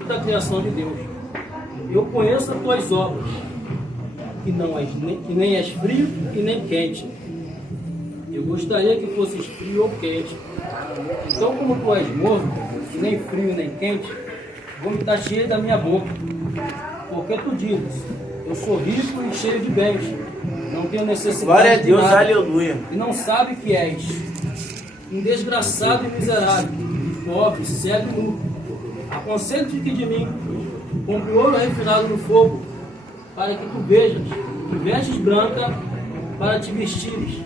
Da criação de Deus. Eu conheço as tuas obras, que nem és frio e nem quente. Eu gostaria que fosses frio ou quente. Então, como tu és morno, que nem frio nem quente, vomitar cheio da minha boca. Porque tu dizes, eu sou rico e cheio de bens, não tenho necessidade. Glória a Deus, de nada, aleluia. e não sabe que és um desgraçado e miserável, pobre, cego e nu. Aconselho-te que de mim compre ouro refinado no fogo, para que tu vejas, que vestes branca para te vestires,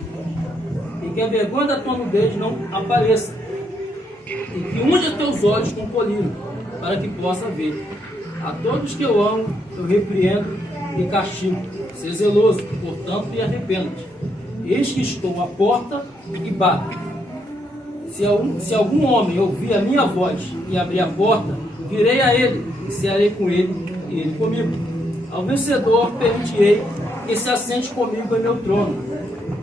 e que a vergonha da tua nudez não apareça, e que unja teus olhos com colírio, para que possa ver. A todos que eu amo, eu repreendo e castigo. Ser zeloso, portanto, e arrependa-te. Eis que estou à porta e bato. Se algum homem ouvir a minha voz e abrir a porta, virei a ele e cearei com ele e ele comigo. Ao vencedor permitirei que se assente comigo em meu trono,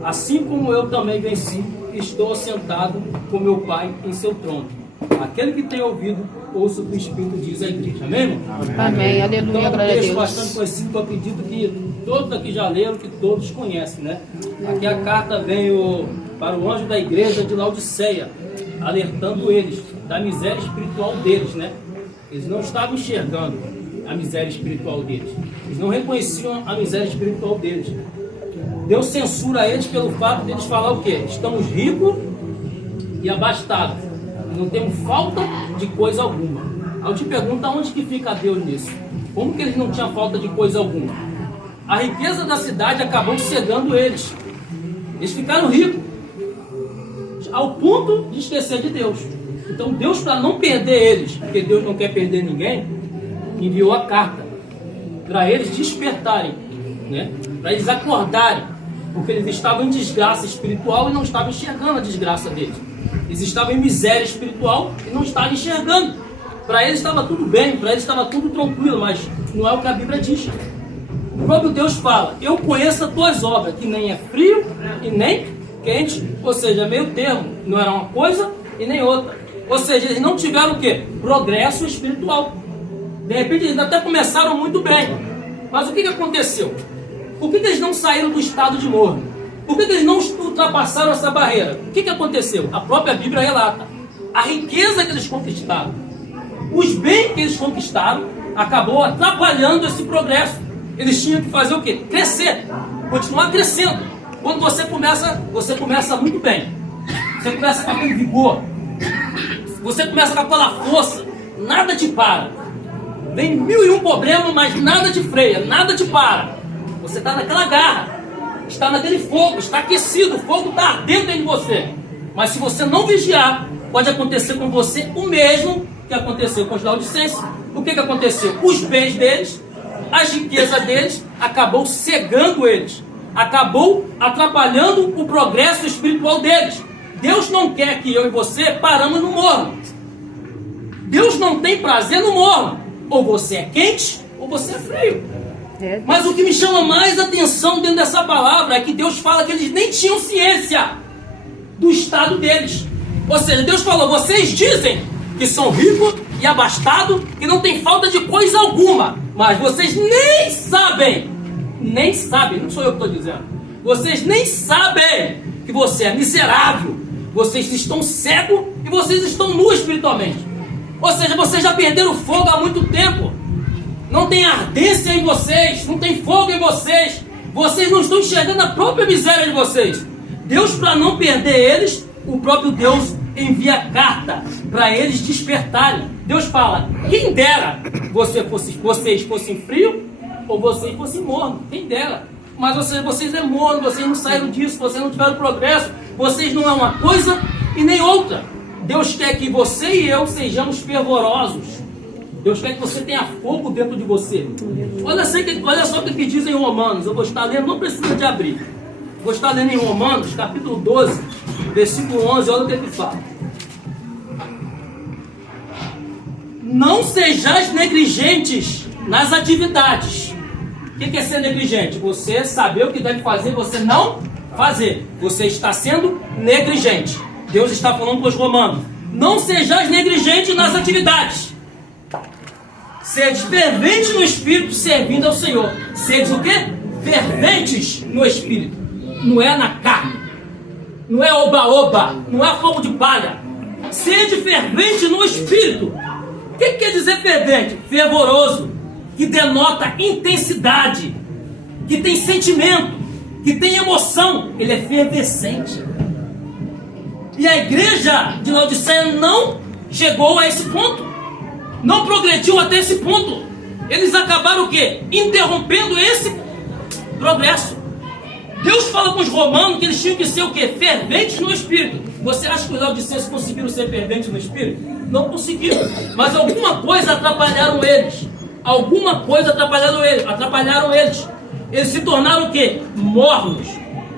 assim como eu também venci e estou assentado com meu Pai em seu trono. Aquele que tem ouvido, ouça o que o Espírito diz à igreja. Amém, irmão? Amém, aleluia, Então, glória a um texto Deus. bastante conhecido, que eu acredito que todos aqui já leram, que todos conhecem, né? Aqui a carta veio para o anjo da igreja de Laodiceia, alertando eles da miséria espiritual deles, né? Eles não estavam enxergando a miséria espiritual deles. Eles não reconheciam a miséria espiritual deles. Deus censura eles pelo fato de eles falar o quê? Estamos ricos e abastados. Não temos falta de coisa alguma. Aí eu te pergunto, aonde que fica Deus nisso? Como que eles não tinham falta de coisa alguma? A riqueza da cidade acabou cegando eles. Eles ficaram ricos, ao ponto de esquecer de Deus. Então Deus, para não perder eles, porque Deus não quer perder ninguém, enviou a carta para eles despertarem, né? Para eles acordarem, porque eles estavam em desgraça espiritual e não estavam enxergando a desgraça deles. Eles estavam em miséria espiritual e não estavam enxergando. Para eles estava tudo bem, para eles estava tudo tranquilo, mas não é o que a Bíblia diz. O próprio Deus fala, eu conheço as tuas obras, que nem é frio e nem quente, ou seja, meio termo, não era uma coisa e nem outra. Ou seja, eles não tiveram o quê? Progresso espiritual. De repente eles até começaram muito bem, mas o que aconteceu? Por que eles não saíram do estado de morno? Por que eles não ultrapassaram essa barreira? O que aconteceu? A própria Bíblia relata. A riqueza que eles conquistaram, os bens que eles conquistaram, acabou atrapalhando esse progresso. Eles tinham que fazer o quê? Crescer, continuar crescendo. Quando você começa muito bem. Você começa com aquele vigor. Você começa com aquela força. Nada te para. Vem 1001 problemas, mas nada te freia, nada te para. Você está naquela garra. Está naquele fogo, está aquecido, o fogo está ardendo dentro de você. Mas se você não vigiar, pode acontecer com você o mesmo que aconteceu com os laodicenses. O que aconteceu? Os bens deles, as riquezas deles, acabou cegando eles. Acabou atrapalhando o progresso espiritual deles. Deus não quer que eu e você paramos no morno. Deus não tem prazer no morno. Ou você é quente, ou você é frio. Mas o que me chama mais atenção dentro dessa palavra é que Deus fala que eles nem tinham ciência do estado deles. Ou seja, Deus falou, vocês dizem que são ricos e abastados, que não tem falta de coisa alguma, mas vocês nem sabem, não sou eu que estou dizendo, vocês nem sabem que você é miserável, vocês estão cegos e vocês estão nus espiritualmente. Ou seja, vocês já perderam o fogo há muito tempo. Não tem ardência em vocês, não tem fogo em vocês. Vocês não estão enxergando a própria miséria de vocês. Deus, para não perder eles, o próprio Deus envia carta para eles despertarem. Deus fala, quem dera vocês fossem frios ou vocês fossem mornos, quem dera. Mas vocês é morno, vocês não saíram disso, vocês não tiveram progresso, vocês não é uma coisa e nem outra. Deus quer que você e eu sejamos fervorosos. Deus quer que você tenha fogo dentro de você. Olha só o que diz em Romanos. Eu vou estar lendo, não precisa de abrir. Vou estar lendo em Romanos, capítulo 12, versículo 11. Olha o que ele fala. Não sejais negligentes nas atividades. O que é ser negligente? Você saber o que deve fazer, você não fazer. Você está sendo negligente. Deus está falando para os romanos. Não sejais negligentes nas atividades. Sede ferventes no Espírito, servindo ao Senhor. Sede o quê? Ferventes no Espírito. Não é na carne. Não é oba-oba. Não é fogo de palha. Sede fervente no Espírito. O que quer dizer fervente? Fervoroso. Que denota intensidade. Que tem sentimento. Que tem emoção. Ele é fervescente. E a igreja de Laodiceia não chegou a esse ponto. Não progrediu até esse ponto. Eles acabaram o quê? Interrompendo esse progresso. Deus fala com os romanos que eles tinham que ser o quê? Ferventes no Espírito. Você acha que os laodicenses conseguiram ser ferventes no Espírito? Não conseguiram. Mas alguma coisa atrapalharam eles. Alguma coisa atrapalharam eles. Eles se tornaram o quê? Mornos.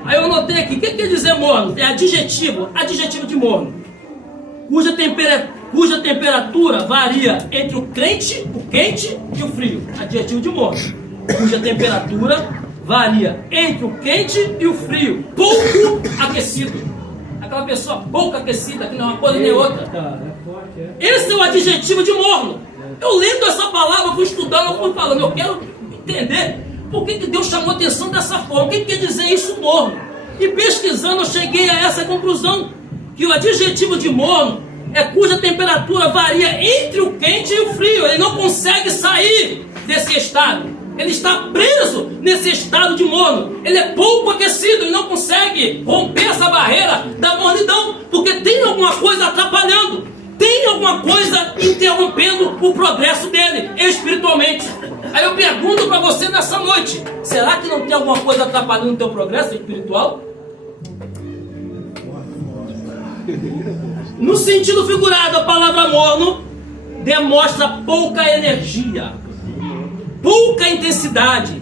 Aí eu anotei aqui, o que quer dizer morno? É adjetivo de morno. Cuja temperatura varia entre o quente e o frio. Adjetivo de morno. Cuja temperatura varia entre o quente e o frio. Pouco aquecido. Aquela pessoa pouco aquecida, que não é uma coisa nem outra. Esse é o adjetivo de morno. Eu lendo essa palavra, fui estudando, eu fui falando, eu quero entender por que Deus chamou atenção dessa forma. O que quer dizer isso, morno? E pesquisando, eu cheguei a essa conclusão, que o adjetivo de morno é cuja temperatura varia entre o quente e o frio. Ele não consegue sair desse estado. Ele está preso nesse estado de morno. Ele é pouco aquecido, ele não consegue romper essa barreira da mornidão, porque tem alguma coisa atrapalhando, tem alguma coisa interrompendo o progresso dele espiritualmente. Aí eu pergunto para você nessa noite: será que não tem alguma coisa atrapalhando o teu progresso espiritual? No sentido figurado, a palavra morno demonstra pouca energia, pouca intensidade,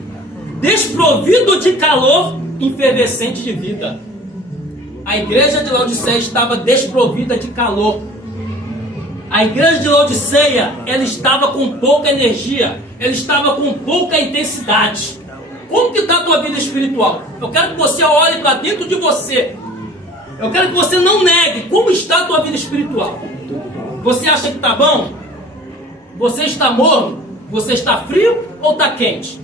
desprovido de calor, efervescente de vida. A igreja de Laodiceia estava desprovida de calor. A igreja de Laodiceia, ela estava com pouca energia, ela estava com pouca intensidade. Como que está a tua vida espiritual? Eu quero que você olhe para dentro de você. Eu quero que você não negue como está a tua vida espiritual. Você acha que está bom? Você está morno? Você está frio ou está quente?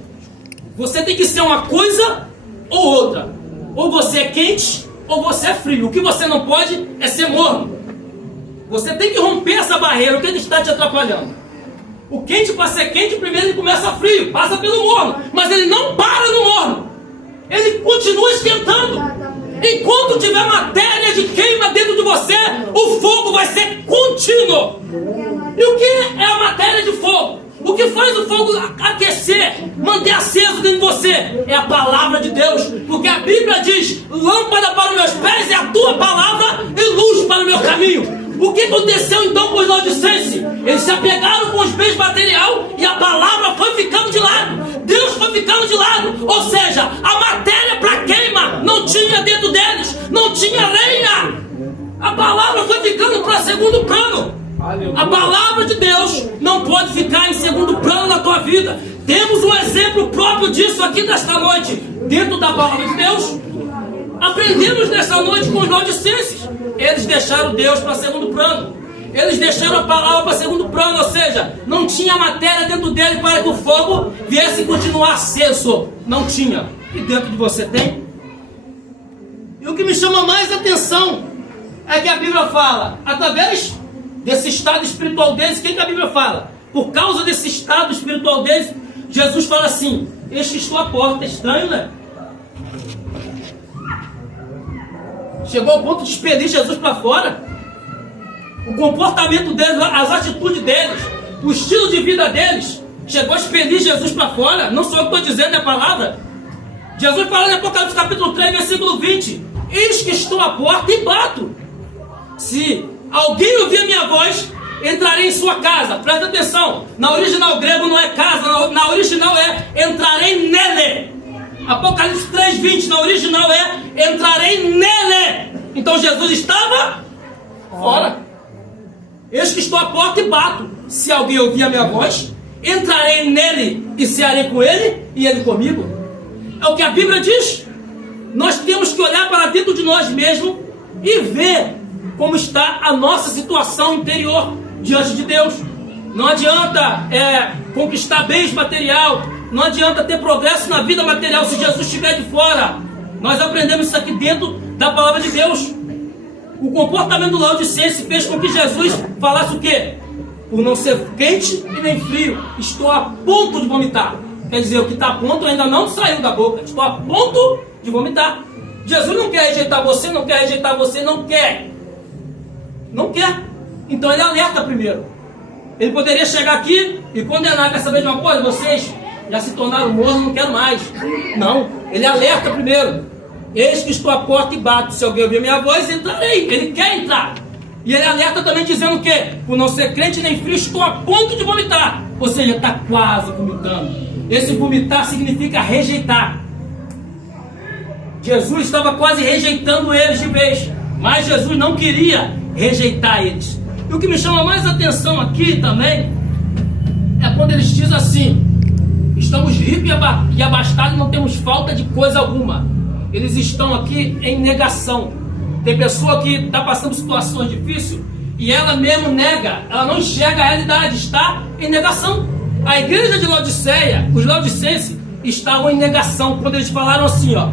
Você tem que ser uma coisa ou outra. Ou você é quente ou você é frio. O que você não pode é ser morno. Você tem que romper essa barreira. O que está te atrapalhando? O quente, para ser quente, primeiro ele começa frio, passa pelo morno. Mas ele não para no morno. Ele continua esquentando. Enquanto tiver matéria de queima dentro de você, o fogo vai ser contínuo. E o que é a matéria de fogo? O que faz o fogo aquecer, manter aceso dentro de você? É a palavra de Deus. Porque a Bíblia diz: lâmpada para os meus pés é a tua palavra e luz para o meu caminho. O que aconteceu então com os laodicenses? Eles se apegaram com os bens material e a palavra foi ficando de lado. Deus foi ficando de lado. Ou seja, a matéria para queima não tinha dentro deles, não tinha lenha. A palavra foi ficando para segundo plano. A palavra de Deus não pode ficar em segundo plano na tua vida. Temos um exemplo próprio disso aqui nesta noite, dentro da palavra de Deus. Aprendemos nesta noite com os laodicenses. Eles deixaram Deus para segundo plano. Eles deixaram a palavra para segundo plano. Ou seja, não tinha matéria dentro dele para que o fogo viesse continuar aceso. Não tinha. E dentro de você tem. E o que me chama mais atenção é que a Bíblia fala, através desse estado espiritual deles, quem que a Bíblia fala? Por causa desse estado espiritual deles, Jesus fala assim: eis que estou à porta. Estranho, né? Chegou ao ponto de expelir Jesus para fora. O comportamento deles, as atitudes deles, o estilo de vida deles, chegou a expelir Jesus para fora. Não sou eu que estou dizendo, é a palavra. Jesus fala em Apocalipse capítulo 3, versículo 20: eis que estou à porta e bato. Se alguém ouvir a minha voz, entrarei em sua casa. Presta atenção, na original grego não é casa, na original é entrarei nele. Apocalipse 3:20, na original é entrarei nele. Então Jesus estava fora. Eis que estou à porta e bato. Se alguém ouvir a minha voz, entrarei nele e cearei com ele e ele comigo. É o que a Bíblia diz. Nós temos que olhar para dentro de nós mesmos e ver como está a nossa situação interior diante de Deus. não adianta conquistar bens material, não adianta ter progresso na vida material se Jesus estiver de fora. Nós aprendemos isso aqui dentro da palavra de Deus. O comportamento do Laodicense fez com que Jesus falasse o quê? Por não ser quente e nem frio, estou a ponto de vomitar. Quer dizer, o que está a ponto ainda não saiu da boca. Estou a ponto de vomitar. Jesus não quer rejeitar você, não quer rejeitar você, não quer. Não quer. Então ele alerta primeiro. Ele poderia chegar aqui e condenar, quer saber de uma coisa? Vocês já se tornaram mornos, não quero mais. Não, ele alerta primeiro. Eis que estou à porta e bato. Se alguém ouvir minha voz, entrarei. Ele quer entrar. E ele alerta também dizendo o quê? Por não ser crente nem frio, estou a ponto de vomitar. Ou seja, está quase vomitando. Esse vomitar significa rejeitar. Jesus estava quase rejeitando eles de vez. Mas Jesus não queria rejeitar eles. E o que me chama mais atenção aqui também é quando eles dizem assim: estamos ricos e abastados e não temos falta de coisa alguma. Eles estão aqui em negação. Tem pessoa que está passando situações difíceis e ela mesmo nega, ela não enxerga a realidade, está em negação. A igreja de Laodiceia, os laodicenses, estavam em negação quando eles falaram assim, ó: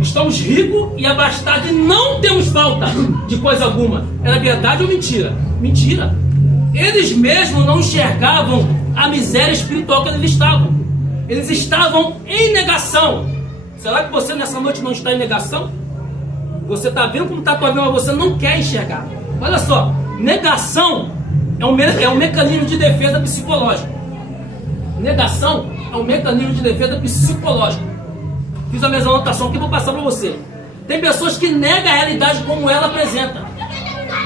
estamos ricos e abastados e não temos falta de coisa alguma. Era verdade ou mentira? Mentira. Eles mesmos não enxergavam a miséria espiritual que eles estavam. Eles estavam em negação. Será que você nessa noite não está em negação? Você está vendo como está a tua vida, mas você não quer enxergar. Olha só, negação é um mecanismo de defesa psicológico. Negação é um mecanismo de defesa psicológico. Fiz a mesma anotação aqui e vou passar para você. Tem pessoas que negam a realidade como ela apresenta.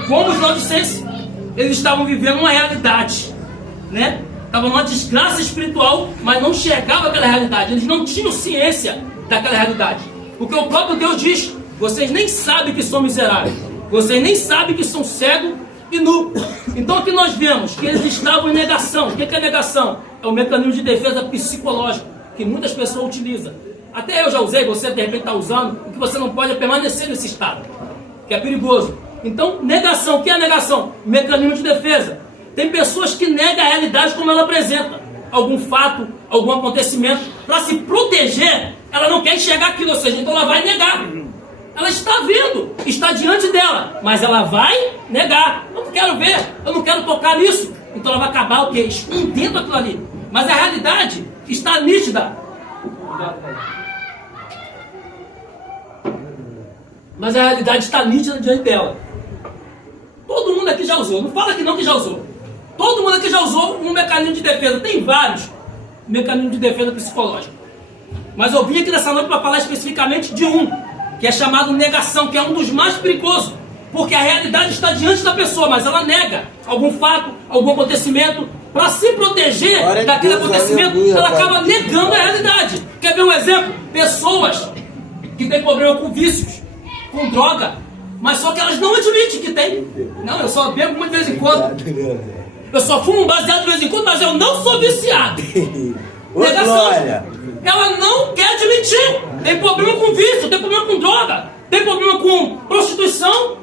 Como os laodicenses. Eles estavam vivendo uma realidade, né? Estavam numa desgraça espiritual, mas não enxergavam aquela realidade. Eles não tinham ciência daquela realidade. Porque o próprio Deus diz: vocês nem sabem que são miseráveis. Vocês nem sabem que são cegos e nu. Então aqui nós vemos que eles estavam em negação. O que é negação? É um mecanismo de defesa psicológico que muitas pessoas utilizam. Até eu já usei, você de repente está usando, porque você não pode permanecer nesse estado, que é perigoso. Então, negação, o que é negação? Mecanismo de defesa. Tem pessoas que negam a realidade como ela apresenta. Algum fato, algum acontecimento, para se proteger, ela não quer enxergar aquilo, ou seja, então ela vai negar. Ela está vendo, está diante dela, mas ela vai negar. Eu não quero ver, eu não quero tocar nisso. Então ela vai acabar o quê? Escondendo aquilo ali. Mas a realidade está nítida. Mas a realidade está nítida diante dela. Todo mundo aqui já usou. Não fala que não que já usou. Todo mundo aqui já usou um mecanismo de defesa. Tem vários mecanismos de defesa psicológica. Mas eu vim aqui nessa noite para falar especificamente de um, que é chamado negação, que é um dos mais perigosos. Porque a realidade está diante da pessoa, mas ela nega algum fato, algum acontecimento. Para se proteger daquele acontecimento, ela acaba negando a realidade. Quer ver um exemplo? Pessoas que têm problema com vícios, com droga, mas só que elas não admitem que tem. Não, eu só bebo muito de vez em quando. Eu só fumo um baseado de vez em quando, mas eu não sou viciado. Negação. Ela não quer admitir. Tem problema com vício, tem problema com droga, tem problema com prostituição,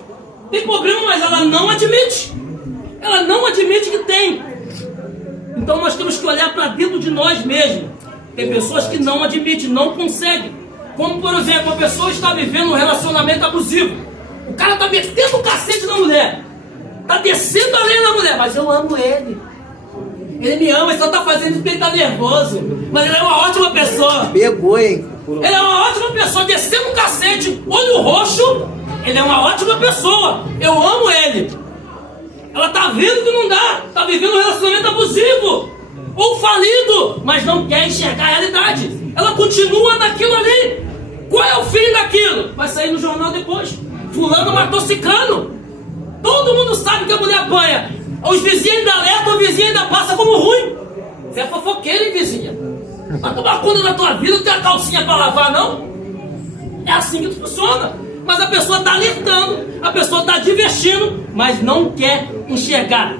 tem problema, mas ela não admite. Ela não admite que tem. Então nós temos que olhar para dentro de nós mesmos. Tem pessoas que não admitem, não conseguem. Como, por exemplo, uma pessoa está vivendo um relacionamento abusivo. O cara está metendo o cacete na mulher. Está descendo a lenha na mulher. Mas eu amo ele. Ele me ama, ele só está fazendo porque ele está nervoso. Mas ele é uma ótima pessoa. Pegou, hein? Ele é uma ótima pessoa, descendo o cacete, olho roxo. Ele é uma ótima pessoa. Eu amo ele. Ela está vendo que não dá. Está vivendo um relacionamento abusivo. Ou falido. Mas não quer enxergar a realidade. Ela continua naquilo ali. Qual é o fim daquilo? Vai sair no jornal depois. Fulano matou ciclano. Todo mundo sabe que a mulher apanha. Os vizinhos ainda alertam, o vizinho ainda passa como ruim. Você é fofoqueiro, hein, vizinha? Vai tomar conta da tua vida, não tem a calcinha para lavar, não? É assim que funciona. Mas a pessoa está alertando, a pessoa está divertindo, mas não quer enxergar.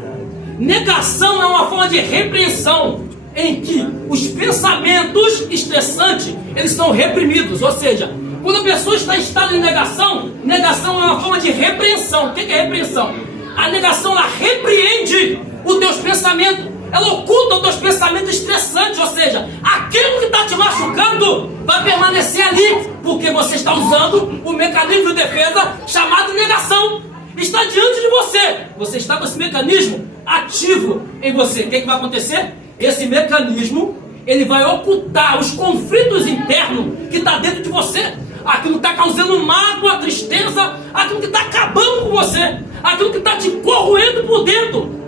Negação é uma forma de repreensão, em que os pensamentos estressantes, eles são reprimidos. Ou seja, quando a pessoa está em estado de negação, negação é uma forma de repreensão. O que é repreensão? A negação, ela repreende os teus pensamentos, ela oculta os teus pensamentos estressantes, ou seja, aquilo que está te machucando vai permanecer ali, porque você está usando o mecanismo de defesa chamado negação. Está diante de você, você está com esse mecanismo ativo em você. O que vai acontecer? Esse mecanismo, ele vai ocultar os conflitos internos que está dentro de você, aquilo que está causando mágoa, tristeza, aquilo que está acabando com você, aquilo que está te corroendo por dentro.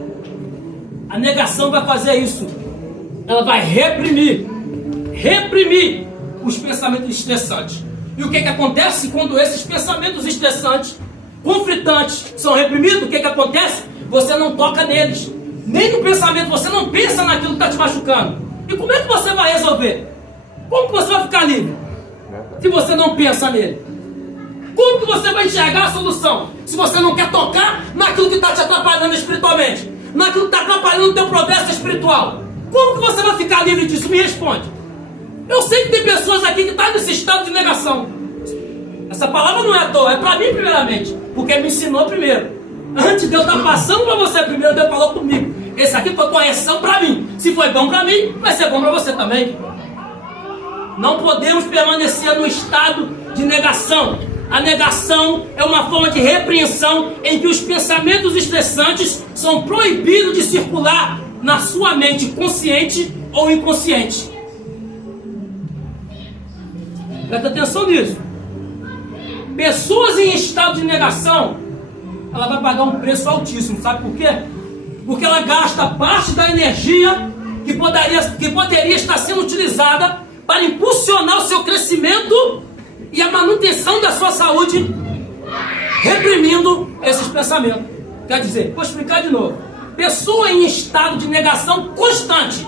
A negação vai fazer isso. Ela vai reprimir os pensamentos estressantes. E o que acontece quando esses pensamentos estressantes, conflitantes, são reprimidos? O que acontece? Você não toca neles. Nem no pensamento, você não pensa naquilo que está te machucando. E como é que você vai resolver? Como que você vai ficar livre? Se você não pensa nele. Como que você vai enxergar a solução? Se você não quer tocar naquilo que está te atrapalhando espiritualmente, naquilo que está atrapalhando o teu progresso espiritual. Como que você vai ficar livre disso? Me responde. Eu sei que tem pessoas aqui que estão nesse estado de negação. Essa palavra não é à toa, é para mim primeiramente, porque me ensinou primeiro. Antes de eu estar passando para você primeiro, Deus falou comigo. Esse aqui foi correção para mim. Se foi bom para mim, vai ser bom para você também. Não podemos permanecer no estado de negação. A negação é uma forma de repreensão em que os pensamentos estressantes são proibidos de circular na sua mente consciente ou inconsciente. Presta atenção nisso. Pessoas em estado de negação, ela vai pagar um preço altíssimo. Sabe por quê? Porque ela gasta parte da energia que poderia estar sendo utilizada para impulsionar o seu crescimento e a manutenção da sua saúde, reprimindo esses pensamentos. Quer dizer, vou explicar de novo. Pessoa em estado de negação constante.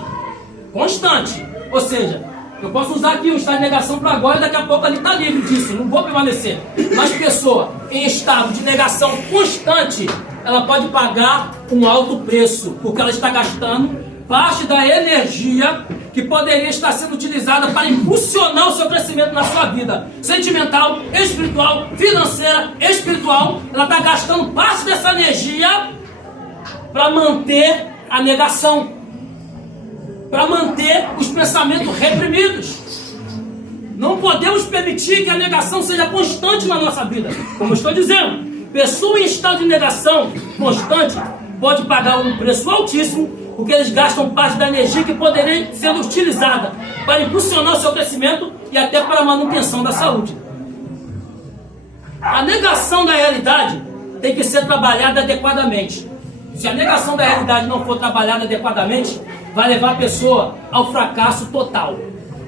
Ou seja, eu posso usar aqui um estado de negação para agora e daqui a pouco ali está livre disso, não vou permanecer. Mas pessoa em estado de negação constante, ela pode pagar um alto preço, porque ela está gastando parte da energia que poderia estar sendo utilizada para impulsionar o seu crescimento na sua vida sentimental, espiritual, financeira, espiritual. Ela está gastando parte dessa energia para manter a negação, para manter os pensamentos reprimidos. Não podemos permitir que a negação seja constante na nossa vida. Como eu estou dizendo, pessoa em estado de negação constante pode pagar um preço altíssimo, porque eles gastam parte da energia que poderia ser utilizada para impulsionar o seu crescimento e até para a manutenção da saúde. A negação da realidade tem que ser trabalhada adequadamente. Se a negação da realidade não for trabalhada adequadamente, vai levar a pessoa ao fracasso total.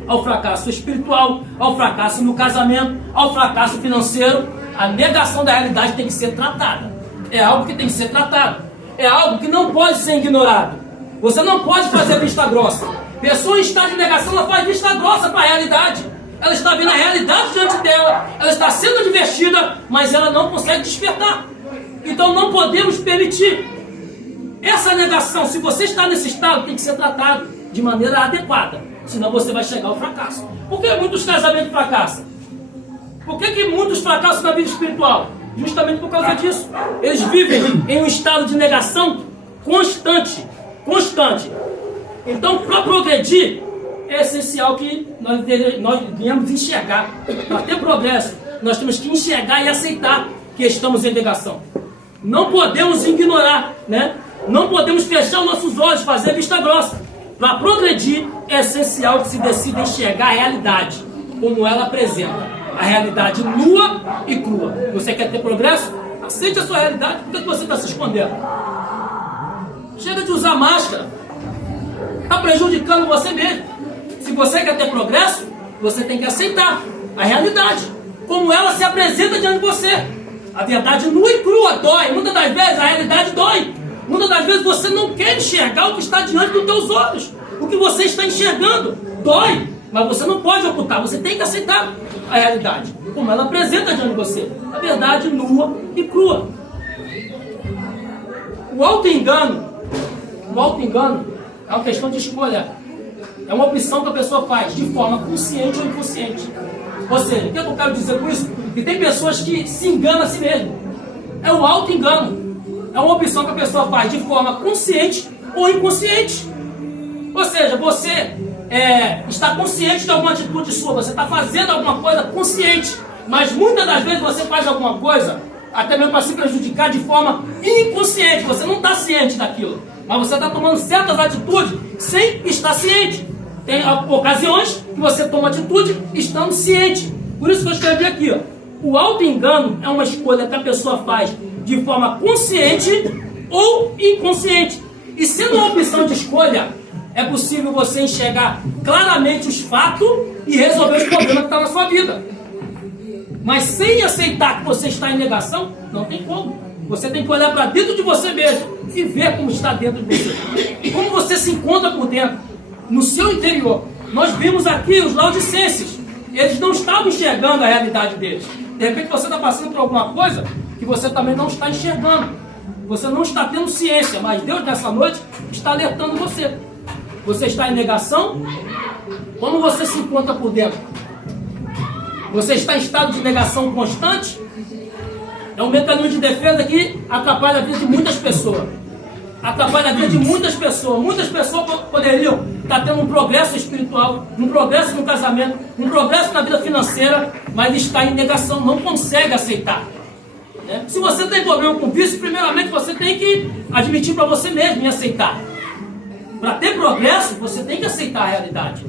Ao fracasso espiritual, ao fracasso no casamento, ao fracasso financeiro. A negação da realidade tem que ser tratada. É algo que tem que ser tratado. É algo que não pode ser ignorado. Você não pode fazer vista grossa. Pessoa em estado de negação, ela faz vista grossa para a realidade. Ela está vendo a realidade diante dela. Ela está sendo advertida, mas ela não consegue despertar. Então não podemos permitir. Essa negação, se você está nesse estado, tem que ser tratado de maneira adequada. Senão você vai chegar ao fracasso. Por que muitos casamentos fracassam? Por que muitos fracassam na vida espiritual? Justamente por causa disso. Eles vivem em um estado de negação constante. Então, para progredir, é essencial que nós venhamos enxergar. Para ter progresso, nós temos que enxergar e aceitar que estamos em negação. Não podemos ignorar, né? Não podemos fechar os nossos olhos, fazer vista grossa. Para progredir, é essencial que se decida enxergar a realidade, como ela apresenta. A realidade nua e crua. Você quer ter progresso? Aceite a sua realidade. Por que você está se escondendo? Chega de usar máscara. Está prejudicando você mesmo. Se você quer ter progresso, você tem que aceitar a realidade, como ela se apresenta diante de você. A verdade nua e crua dói. Muitas das vezes a realidade dói. Muitas das vezes você não quer enxergar o que está diante dos teus olhos. O que você está enxergando dói, mas você não pode ocultar. Você tem que aceitar a realidade, como ela apresenta diante de você. A verdade nua e crua. O auto-engano é uma questão de escolha. É uma opção que a pessoa faz de forma consciente ou inconsciente. Ou seja, o que eu quero dizer com isso? Que tem pessoas que se enganam a si mesmo. É o auto-engano. é uma opção que a pessoa faz de forma consciente ou inconsciente. Ou seja, você está consciente de alguma atitude sua, você está fazendo alguma coisa consciente, mas muitas das vezes você faz alguma coisa, até mesmo para se prejudicar de forma inconsciente, você não está ciente daquilo, mas você está tomando certas atitudes sem estar ciente. Tem ocasiões que você toma atitude estando ciente. Por isso que eu escrevi aqui, ó, o auto-engano é uma escolha que a pessoa faz de forma consciente ou inconsciente. E sendo uma opção de escolha, é possível você enxergar claramente os fatos e resolver os problemas que estão na sua vida. Mas sem aceitar que você está em negação, não tem como. Você tem que olhar para dentro de você mesmo e ver como está dentro de você. Como você se encontra por dentro, no seu interior. Nós vimos aqui os laodicenses. Eles não estavam enxergando a realidade deles. De repente você está passando por alguma coisa que você também não está enxergando. Você não está tendo ciência, mas Deus nessa noite está alertando você. Você está em negação? Como você se encontra por dentro? Você está em estado de negação constante? É um mecanismo de defesa que atrapalha a vida de muitas pessoas. Atrapalha a vida de muitas pessoas. Muitas pessoas poderiam estar tendo um progresso espiritual, um progresso no casamento, um progresso na vida financeira, mas está em negação, não consegue aceitar. Se você tem problema com vício, primeiramente você tem que admitir para você mesmo e aceitar. Para ter progresso, você tem que aceitar a realidade.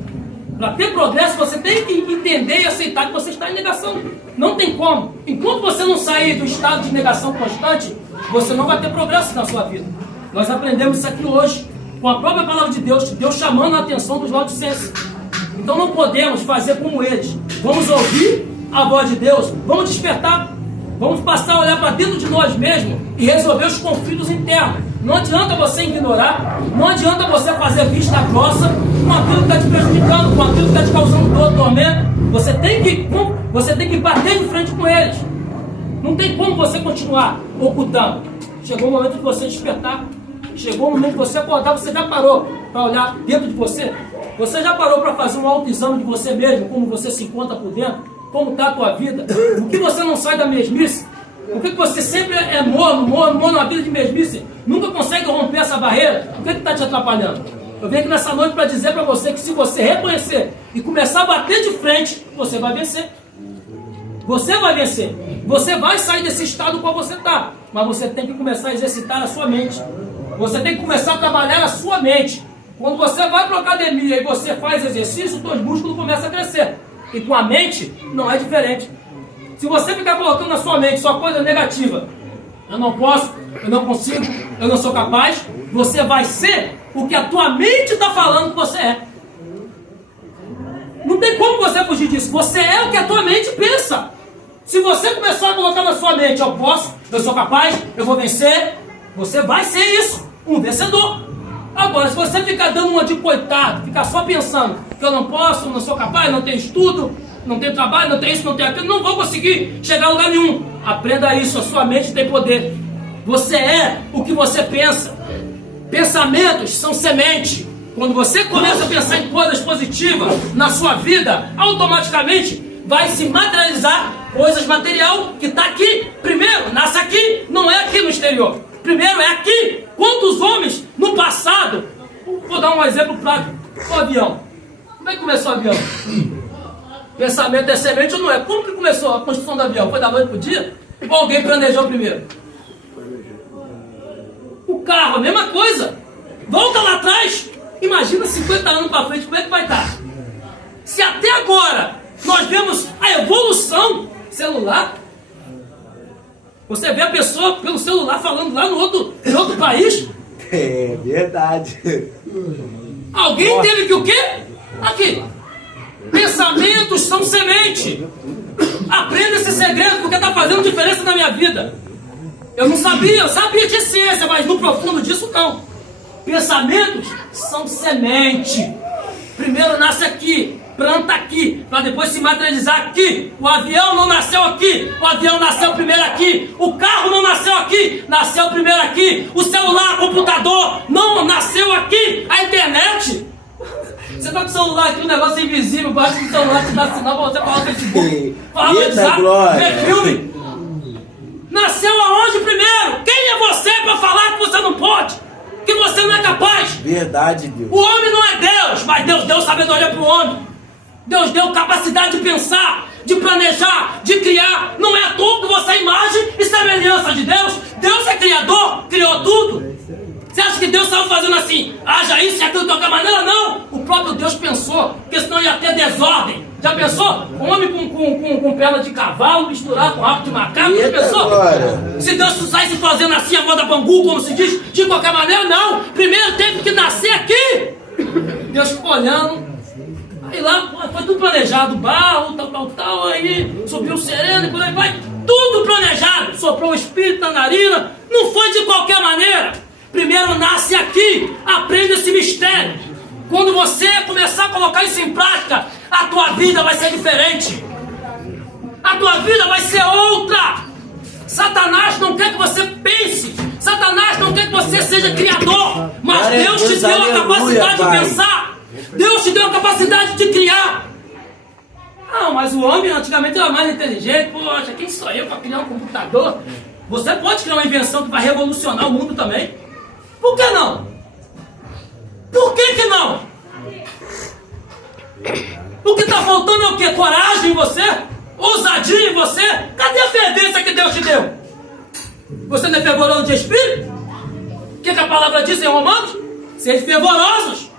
Para ter progresso, você tem que entender e aceitar que você está em negação. Não tem como. Enquanto você não sair do estado de negação constante, você não vai ter progresso na sua vida. Nós aprendemos isso aqui hoje, com a própria palavra de Deus chamando a atenção dos laodicenses. Então não podemos fazer como eles. Vamos ouvir a voz de Deus, vamos despertar, vamos passar a olhar para dentro de nós mesmos e resolver os conflitos internos. Não adianta você ignorar, não adianta você fazer vista grossa com aquilo que está te prejudicando, com aquilo que está te causando dor, tormento. Você tem que bater de frente com eles. Não tem como você continuar ocultando. Chegou o momento de você despertar. Chegou o momento de você acordar. Você já parou para olhar dentro de você? Você já parou para fazer um autoexame de você mesmo? Como você se encontra por dentro? Como está a tua vida? Por que você não sai da mesmice? Por que você sempre é morno na vida de mesmice? Nunca consegue romper essa barreira? O que está te atrapalhando? Eu venho aqui nessa noite para dizer para você que se você reconhecer e começar a bater de frente, você vai vencer. Você vai vencer. Você vai sair desse estado qual você está. Mas você tem que começar a exercitar a sua mente. Você tem que começar a trabalhar a sua mente. Quando você vai para a academia e você faz exercício, os seus músculos começam a crescer. E com a mente não é diferente. Se você ficar colocando na sua mente só coisa negativa, eu não posso, eu não consigo, eu não sou capaz, você vai ser o que a tua mente está falando que você é. Não tem como você fugir disso. Você é o que a tua mente pensa. Se você começar a colocar na sua mente, eu posso, eu sou capaz, eu vou vencer, você vai ser isso, um vencedor. Agora, se você ficar dando uma de coitado, ficar só pensando que eu não posso, não sou capaz, não tenho estudo, não tenho trabalho, não tenho isso, não tenho aquilo, não vou conseguir chegar a lugar nenhum. Aprenda isso, a sua mente tem poder. Você é o que você pensa. Pensamentos são semente. Quando você começa a pensar em coisas positivas na sua vida, automaticamente vai se materializar coisas material que está aqui. Primeiro, nasce aqui, não é aqui no exterior. Primeiro é aqui. Quantos homens no passado, vou dar um exemplo prático, o avião. Como é que começou o avião? Pensamento é semente ou não é? Como que começou a construção do avião? Foi da noite para o dia? Ou alguém planejou primeiro? O carro, a mesma coisa. Volta lá atrás. Imagina 50 anos para frente, como é que vai estar? Se até agora nós vemos a evolução celular, você vê a pessoa pelo celular falando lá em outro país. É verdade. Alguém teve que o quê? Aqui. Pensamentos são semente. Aprenda esse segredo porque está fazendo diferença na minha vida. Eu sabia de ciência, mas no profundo disso não. Pensamentos são semente. Primeiro nasce aqui, planta aqui, para depois se materializar aqui. O avião não nasceu aqui, o avião nasceu primeiro aqui. O carro não nasceu aqui, nasceu primeiro aqui. O celular, o computador não nasceu aqui. A internet. Você tá com o celular aqui, um negócio invisível, bate no celular, te dá sinal para você falar no Facebook, falar no WhatsApp, ver filme. Nasceu aonde primeiro? Quem Quem é você para falar que você não pode? Que você não é capaz? Verdade, Deus. O homem não é Deus, mas Deus deu sabedoria para o homem. Deus deu capacidade de pensar, de planejar, de criar. Não é tudo que você é imagem e semelhança de Deus. Deus é criador, criou tudo. Você acha que Deus estava fazendo assim, haja isso e aquilo de qualquer maneira? Não! O próprio Deus pensou, porque senão ia ter desordem. Já pensou? Um homem com perna de cavalo misturado com rabo de macaco? Já pensou? Agora. Se Deus saísse fazendo assim a roda bambu, como se diz, de qualquer maneira, não! Primeiro teve que nascer aqui! Deus ficou olhando. Aí lá foi tudo planejado, barro, tal, aí subiu o sereno e por aí vai. Tudo planejado, soprou o espírito na narina, não foi de qualquer maneira. Primeiro nasce aqui, aprende esse mistério. Quando você começar a colocar isso em prática, a tua vida vai ser diferente. A tua vida vai ser outra. Satanás não quer que você pense. Satanás não quer que você seja criador. Mas Deus te deu a capacidade de pensar. Deus te deu a capacidade de criar. Ah, mas o homem antigamente era mais inteligente. Poxa, quem sou eu para criar um computador? Você pode criar uma invenção que vai revolucionar o mundo também. Por que não? Por que não? O que está faltando é o quê? Coragem em você? Ousadia em você? Cadê a fervência que Deus te deu? Você não é fervoroso de espírito? O que a palavra diz em Romanos? Sejam fervorosos.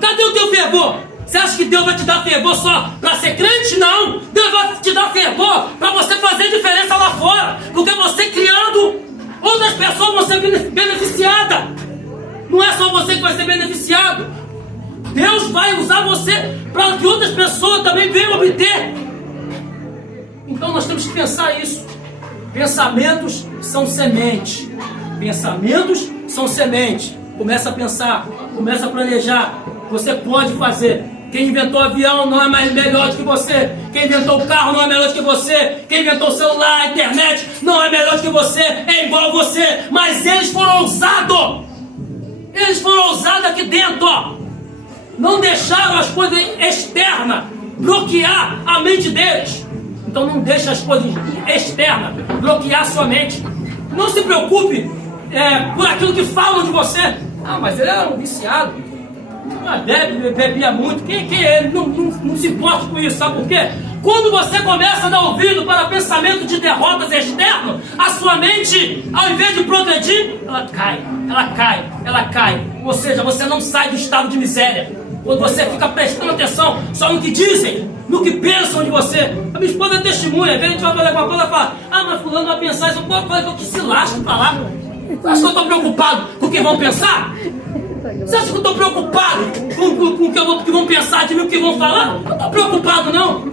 Cadê o teu fervor? Você acha que Deus vai te dar fervor só para ser crente? Não! Deus vai te dar fervor para você fazer diferença lá fora. Porque você criando, outras pessoas vão ser beneficiadas. Não é só você que vai ser beneficiado. Deus vai usar você para que outras pessoas também venham obter. Então nós temos que pensar isso. Pensamentos são semente. Pensamentos são semente. Começa a pensar, começa a planejar. Você pode fazer. Quem inventou o avião não é mais melhor do que você. Quem inventou o carro não é melhor do que você. Quem inventou o celular, a internet não é melhor do que você. É igual a você. Mas eles foram ousados. Eles foram ousados aqui dentro, ó. Não deixaram as coisas externas bloquear a mente deles. Então não deixe as coisas externas bloquear a sua mente. Não se preocupe por aquilo que falam de você. Ah, mas ele era um viciado. Bebia muito. Quem é ele? Não se importa com isso. Sabe por quê? Quando você começa a dar ouvido para pensamento de derrotas externos, a sua mente, ao invés de progredir, ela cai. Ou seja, você não sai do estado de miséria. Quando você fica prestando atenção só no que dizem, no que pensam de você. A minha esposa é testemunha. Às vezes a gente vai falar alguma coisa e fala: ah, mas fulano vai pensar isso. Pô, que se lasque pra lá. Você acha que eu estou preocupado com o que vão pensar? Você acha que eu estou preocupado com o que vão pensar de mim, o que vão falar? Não estou preocupado, não.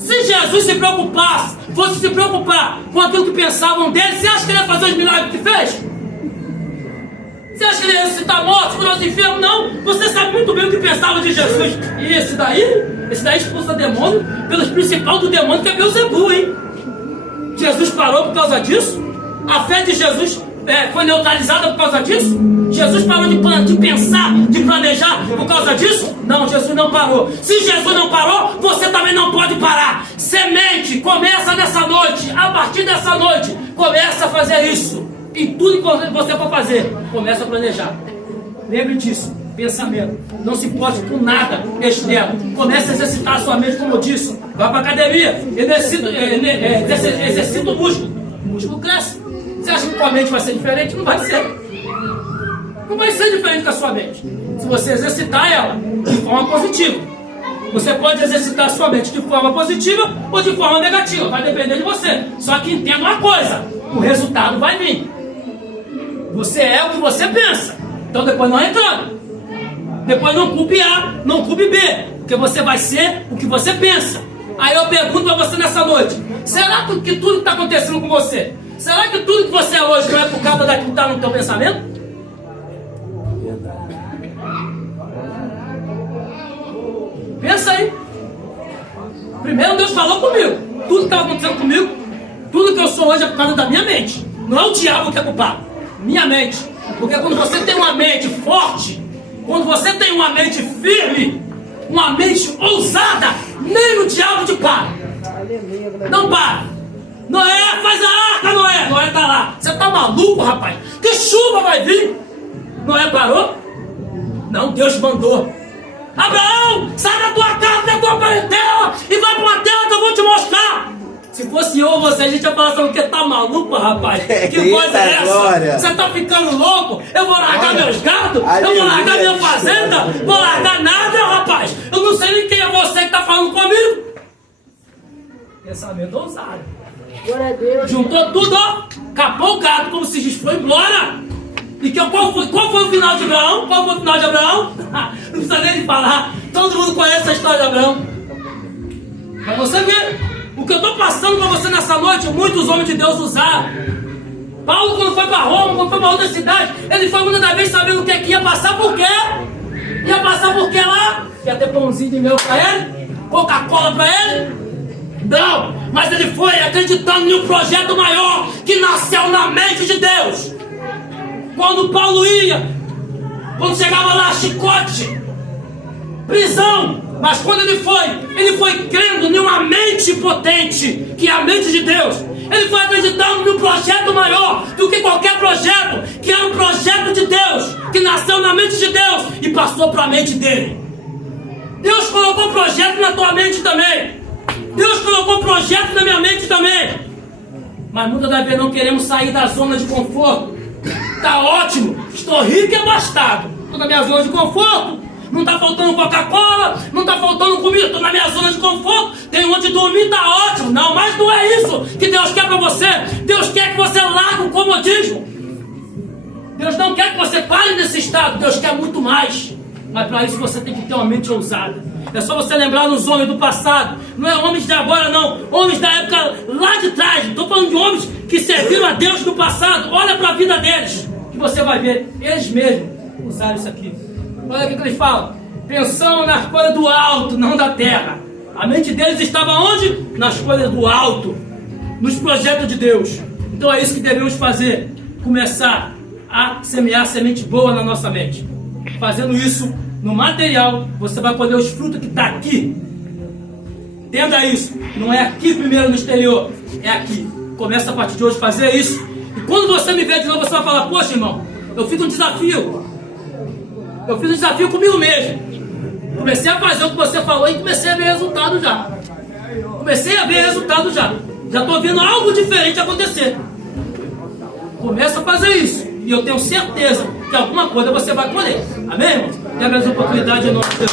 Se Jesus se preocupasse, fosse se preocupar com aquilo que pensavam dele, você acha que ele ia fazer os milagres que fez? Você acha que ele ia ressuscitar mortos, curar os enfermos? Não. Você sabe muito bem o que pensava de Jesus. E esse daí expulsa demônio pelos principais do demônio, que é Beelzebul, hein? Jesus parou por causa disso? A fé de Jesus foi neutralizada por causa disso? Jesus parou de pensar, de planejar por causa disso? Não, Jesus não parou. Se Jesus não parou, você também não pode parar. Semente, começa nessa noite. A partir dessa noite, começa a fazer isso. E tudo que você for fazer, começa a planejar. Lembre disso. Pensamento. Não se importe com nada externo. Comece a exercitar a sua mente, como eu disse. Vá para a academia. Exercita o músculo. O músculo cresce. Você acha que a sua mente vai ser diferente? Não vai ser. Não vai ser diferente com a sua mente. Se você exercitar ela de forma positiva. Você pode exercitar a sua mente de forma positiva ou de forma negativa. Vai depender de você. Só que entenda uma coisa. O resultado vai vir. Você é o que você pensa. Então depois não entra. Depois não culpe A, não culpe B. Porque você vai ser o que você pensa. Aí eu pergunto para você nessa noite. Será que tudo que está acontecendo com você, será que tudo que você é hoje não é por causa daquilo que está no teu pensamento? Pensa aí. Primeiro Deus falou comigo. Tudo que estava acontecendo comigo, tudo que eu sou hoje é por causa da minha mente. Não é o diabo que é culpado. Minha mente. Porque quando você tem uma mente forte, quando você tem uma mente firme, uma mente ousada, nem o diabo te para. Não para. Noé, faz a arca, Noé! Noé tá lá. Você tá maluco, rapaz? Que chuva vai vir? Noé parou? Não, Deus mandou. Abraão, sai da tua casa, da tua parentela e vai pra uma terra que eu vou te mostrar. Se fosse eu ou você, a gente ia falar assim, que tá maluco, rapaz? Que coisa é essa? Glória. Você tá ficando louco? Eu vou largar meus gados? Eu vou largar minha fazenda? Vou largar nada, rapaz? Eu não sei nem quem é você que tá falando comigo. Pensamento ousado. Glória a Deus. Juntou tudo, ó, capou o gado, como se diz, foi embora. E qual foi o final de Abraão? Qual foi o final de Abraão? Não precisa nem falar. Todo mundo conhece a história de Abraão. Pra você ver, o que eu estou passando para você nessa noite, muitos homens de Deus usaram. Paulo, quando foi para Roma, quando foi para outra cidade, ele foi muitas das vezes sabendo o que ia passar por quê? Ia passar por quê lá? Ia ter pãozinho de mel para ele? Coca-Cola para ele? Não, mas ele foi acreditando em um projeto maior que nasceu na mente de Deus. Quando Paulo ia, quando chegava lá, chicote, prisão, mas quando ele foi crendo em uma mente potente, que é a mente de Deus. Ele foi acreditando num projeto maior do que qualquer projeto, que é um projeto de Deus, que nasceu na mente de Deus e passou para a mente dele. Deus colocou projeto na tua mente também. Deus colocou projeto na minha mente também. Mas muitas das vezes não queremos sair da zona de conforto. Tá ótimo, estou rico e abastado. Estou na minha zona de conforto. Não está faltando Coca-Cola, não está faltando comida. Estou na minha zona de conforto. Tenho onde dormir, tá ótimo. Não, mas não é isso que Deus quer para você. Deus quer que você largue o comodismo. Deus não quer que você pare nesse estado. Deus quer muito mais. Mas para isso você tem que ter uma mente ousada. É só você lembrar nos homens do passado. Não é homens de agora, não. Homens da época lá de trás. Estou falando de homens que serviram a Deus no passado. Olha para a vida deles, que você vai ver. Eles mesmos usaram isso aqui. Olha o que eles falam. Pensando nas coisas do alto, não da terra. A mente deles estava onde? Nas coisas do alto. Nos projetos de Deus. Então é isso que devemos fazer. Começar a semear semente boa na nossa mente. Fazendo isso no material, você vai colher os frutos que está aqui. Entenda isso. Não é aqui primeiro no exterior. É aqui. Começa a partir de hoje a fazer isso. E quando você me ver de novo, você vai falar: poxa, irmão, eu fiz um desafio. Eu fiz um desafio comigo mesmo. Comecei a fazer o que você falou e comecei a ver resultado já. Comecei a ver resultado já. Já estou vendo algo diferente acontecer. Começa a fazer isso. E eu tenho certeza que alguma coisa você vai colher. Amém, irmãos? E a mesma oportunidade em nome de Deus.